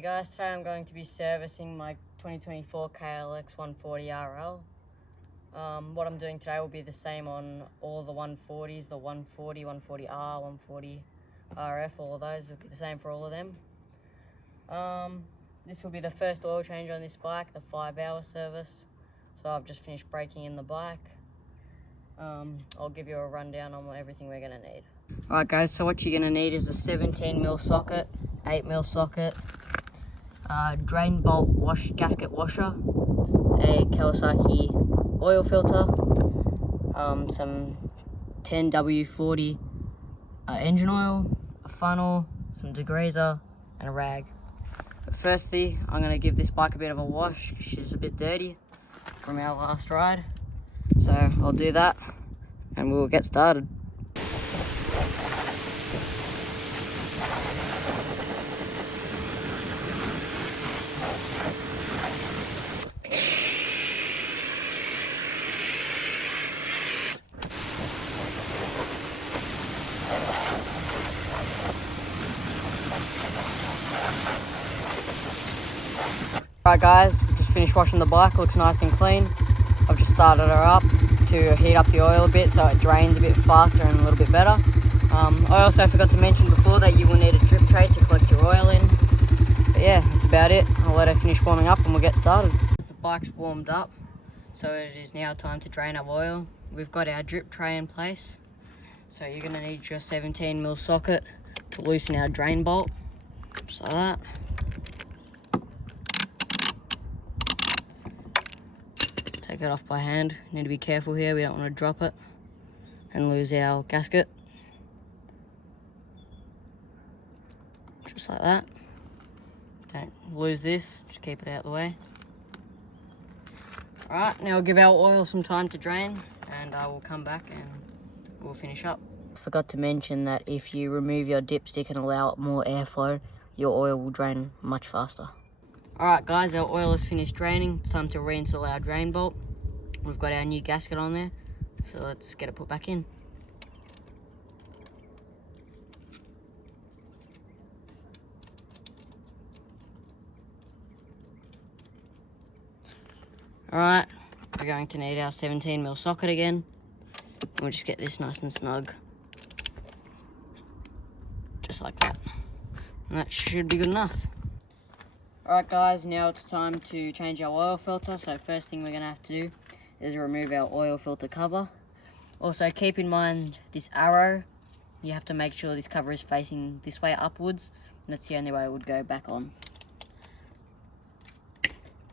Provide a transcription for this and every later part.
Hey guys, today I'm going to be servicing my 2024 KLX140 RL. What I'm doing today will be the same on all of the 140s, the 140, 140R, 140 RF, all of those will be the same for all of them. This will be the first oil change on this bike, the 5-hour service. So I've just finished breaking in the bike. I'll give you a rundown on everything we're going to need. Alright guys, so what you're going to need is a 17mm socket, 8mm socket, drain bolt gasket washer, a Kawasaki oil filter, some 10W40 engine oil, a funnel, some degreaser, and a rag. But firstly, I'm going to give this bike a bit of a wash. She's a bit dirty from our last ride. So I'll do that and we'll get started. Alright guys, just finished washing the bike, looks nice and clean. I've just started her up to heat up the oil a bit so it drains a bit faster and a little bit better. I also forgot to mention before that you will need a drip tray to collect your oil in. But yeah, that's about it. I'll let her finish warming up and we'll get started. The bike's warmed up, so it is now time to drain our oil. We've got our drip tray in place. So you're going to need your 17mm socket to loosen our drain bolt, just like that. Take it off by hand. Need to be careful here, we don't want to drop it and lose our gasket. Just like that. Don't lose this, just keep it out of the way. Alright, now we'll give our oil some time to drain and I will come back and we'll finish up. Forgot to mention that if you remove your dipstick and allow more airflow, your oil will drain much faster. Alright guys, our oil is finished draining. It's time to reinstall our drain bolt. We've got our new gasket on there, so let's get it put back in. Alright, we're going to need our 17mm socket again. And we'll just get this nice and snug. Just like that. And that should be good enough. Alright guys, now it's time to change our oil filter. So first thing we're going to have to do is remove our oil filter cover. Also keep in mind this arrow, you have to make sure this cover is facing this way upwards, and that's the only way it would go back on.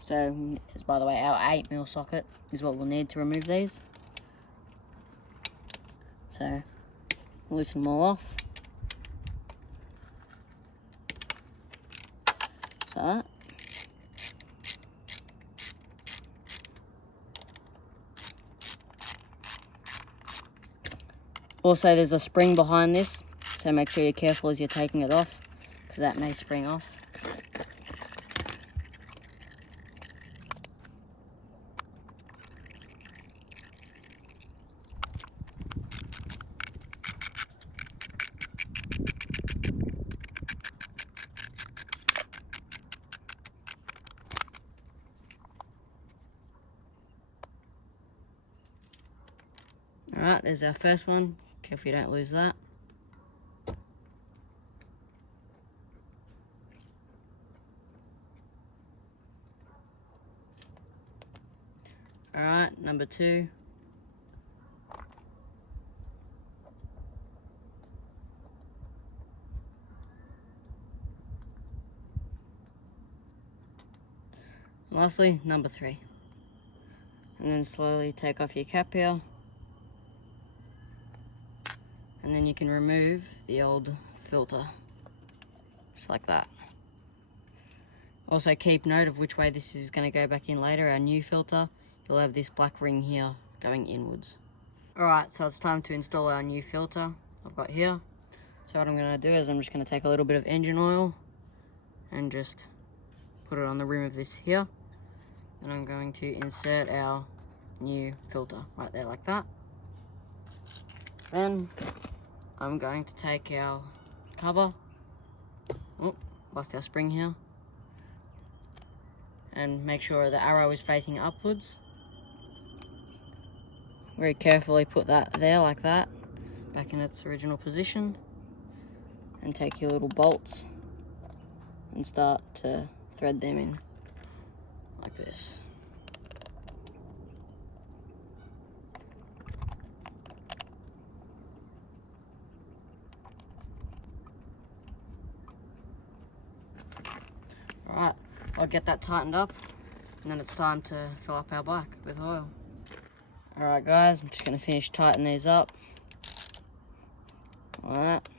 So, by the way, our 8mm socket is what we'll need to remove these. So, loosen them all off. Like that. Also, there's a spring behind this, so make sure you're careful as you're taking it off, because that may spring off. Alright, there's our first one. Careful you don't lose that. Alright, number 2. And lastly, number 3. And then slowly take off your cap here. And then you can remove the old filter, just like that. Also keep note of which way this is going to go back in later. Our new filter, you'll have this black ring here going inwards. Alright, so it's time to install our new filter I've got here. So what I'm going to do is I'm just going to take a little bit of engine oil and just put it on the rim of this here. And I'm going to insert our new filter right there like that. Then I'm going to take our cover, lost our spring here, and make sure the arrow is facing upwards. Very carefully put that there like that, back in its original position, and take your little bolts and start to thread them in like this. Alright, I'll get that tightened up, and then it's time to fill up our bike with oil. Alright guys, I'm just going to finish tightening these up, like that.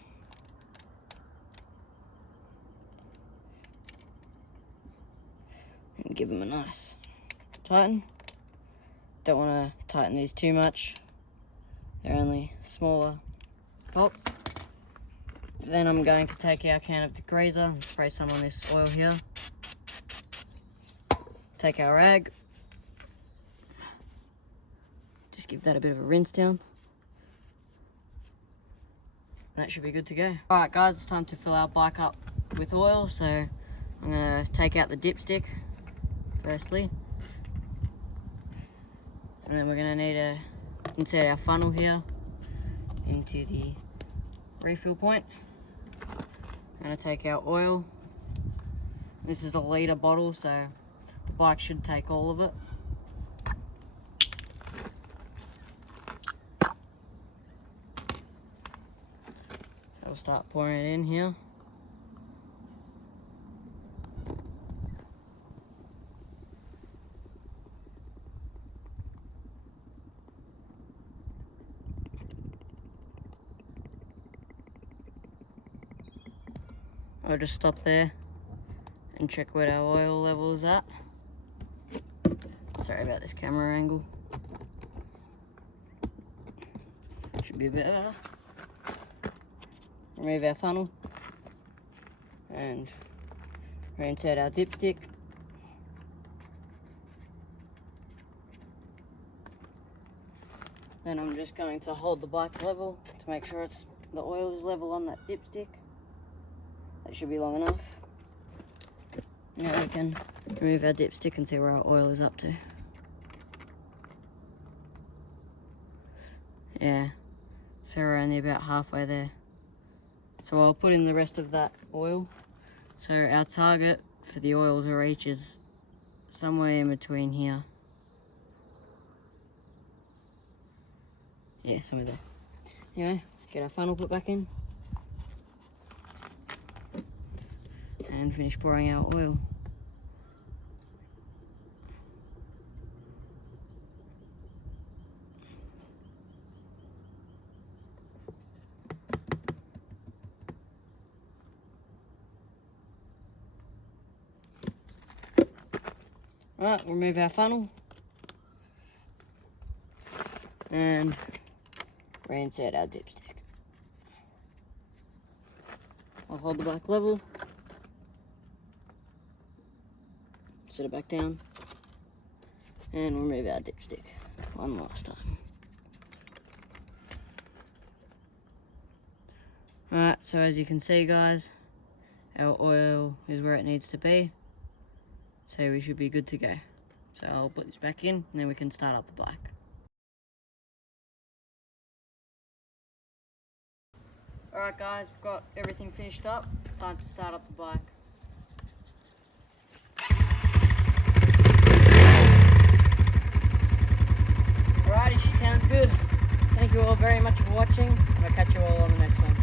And give them a nice tighten. Don't want to tighten these too much, they're only smaller bolts. Then I'm going to take our can of degreaser and spray some on this oil here. Take our rag, just give that a bit of a rinse down. That should be good to go. Alright guys, it's time to fill our bike up with oil, so I'm going to take out the dipstick firstly. And then we're going to need to insert our funnel here into the refill point. I'm going to take our oil. This is a litre bottle, so the bike should take all of it. I'll start pouring it in here. I'll just stop there and check what our oil level is at. Sorry about this camera angle. Should be a bit better. Remove our funnel and reinsert our dipstick. Then I'm just going to hold the bike level to make sure the oil is level on that dipstick. That should be long enough. Now we can remove our dipstick and see where our oil is up to. Yeah, so we're only about halfway there. So I'll put in the rest of that oil. So our target for the oil to reach is somewhere in between here. Yeah, somewhere there. Anyway, get our funnel put back in. And finish pouring our oil. Alright, remove our funnel and reinsert our dipstick. I'll hold the bike level, set it back down, and remove our dipstick one last time. Alright, so as you can see guys, our oil is where it needs to be. So we should be good to go. So I'll put this back in and then we can start up the bike. Alright guys, we've got everything finished up. Time to start up the bike. Alrighty, she sounds good. Thank you all very much for watching, and I'll catch you all on the next one.